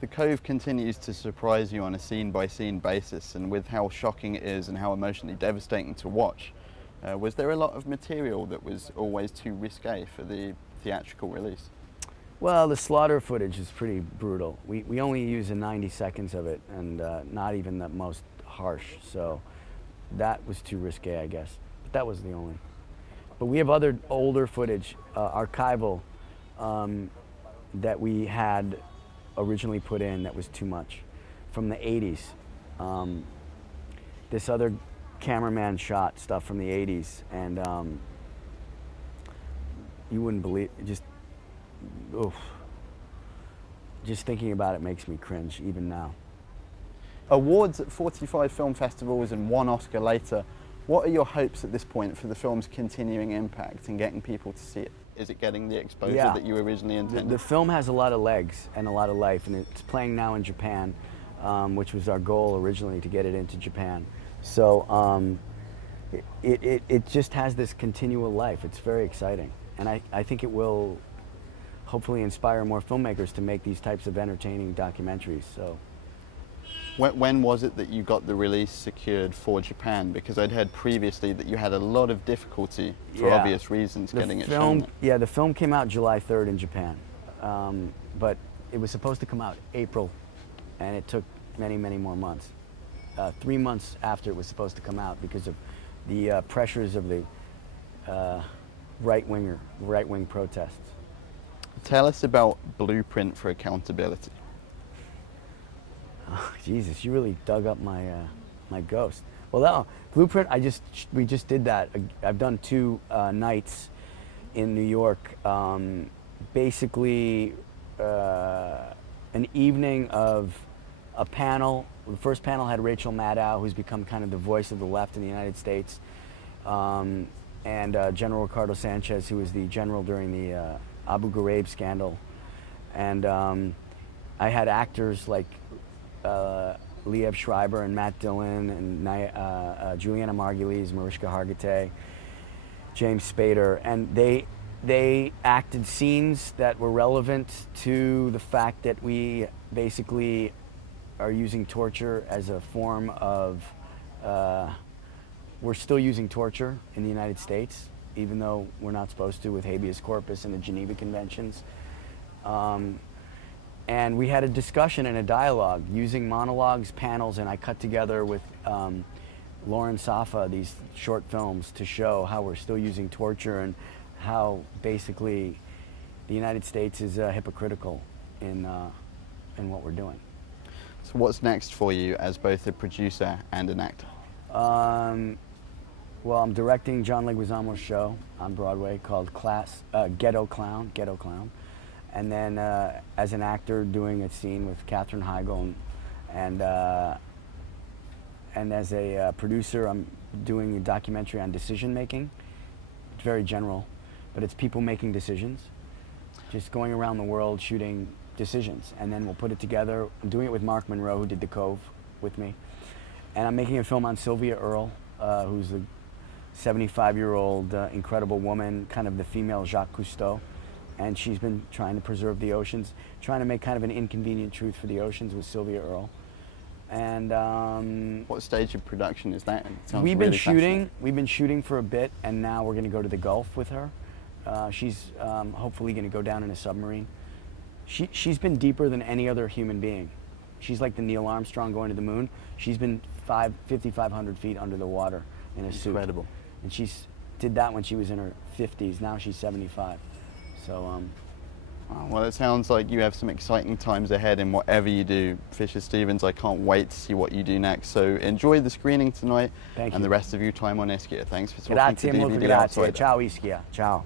The Cove continues to surprise you on a scene-by-scene basis, and with how shocking it is and how emotionally devastating to watch, was there a lot of material that was always too risque for the theatrical release? Well, the slaughter footage is pretty brutal. We only use 90 seconds of it, and not even the most harsh, so that was too risque, I guess. But that was the only. But we have other older footage, archival, that we had originally put in that was too much, from the 80s. This other cameraman shot stuff from the 80s, and you wouldn't believe it. Just thinking about it makes me cringe even now. Awards at 45 film festivals and 1 Oscar later, what are your hopes at this point for the film's continuing impact and getting people to see it? Is it getting the exposure that you originally intended? The film has a lot of legs and a lot of life, and it's playing now in Japan, which was our goal originally, to get it into Japan. So it just has this continual life. It's very exciting, and I think it will hopefully inspire more filmmakers to make these types of entertaining documentaries. So. When was it that you got the release secured for Japan? Because I'd heard previously that you had a lot of difficulty, for obvious reasons, getting it shown. Yeah, the film came out July 3rd in Japan, but it was supposed to come out April, and it took many, many more months. 3 months after it was supposed to come out because of the pressures of the right-wing protests. Tell us about Blueprint for Accountability. Oh, Jesus, you really dug up my my ghost. Well, no, Blueprint. We just did that. I've done 2 nights in New York. Basically, an evening of a panel. The first panel had Rachel Maddow, who's become kind of the voice of the left in the United States, and General Ricardo Sanchez, who was the general during the Abu Ghraib scandal, and I had actors like Liev Schreiber and Matt Dillon and Juliana Margulies, Mariska Hargitay, James Spader, and they acted scenes that were relevant to the fact that we basically are using torture as a form of, we're still using torture in the United States, even though we're not supposed to with habeas corpus and the Geneva Conventions. And we had a discussion and a dialogue using monologues, panels, and I cut together with Lauren Safa these short films to show how we're still using torture and how basically the United States is hypocritical in what we're doing. So what's next for you as both a producer and an actor? Well, I'm directing John Leguizamo's show on Broadway called Ghetto Clown. And then as an actor, doing a scene with Katherine Heigl, and as a producer, I'm doing a documentary on decision making. It's very general, but it's people making decisions, just going around the world shooting decisions, and then we'll put it together. I'm doing it with Mark Monroe, who did The Cove with me, and I'm making a film on Sylvia Earle, who's a 75-year-old incredible woman, kind of the female Jacques Cousteau. And she's been trying to preserve the oceans, trying to make kind of an inconvenient truth for the oceans with Sylvia Earle. And what stage of production is that in? We've been shooting for a bit, and now we're going to go to the Gulf with her. She's hopefully going to go down in a submarine. She's been deeper than any other human being. She's like the Neil Armstrong going to the moon. She's been 5,500 feet under the water in a suit. Incredible. And she did that when she was in her 50s. Now she's 75. So, well, it sounds like you have some exciting times ahead in whatever you do. Fisher Stevens, I can't wait to see what you do next. So enjoy the screening tonight and the rest of your time on Ischia. Thanks for talking to DVD Outsider. Ciao Ischia. Ciao.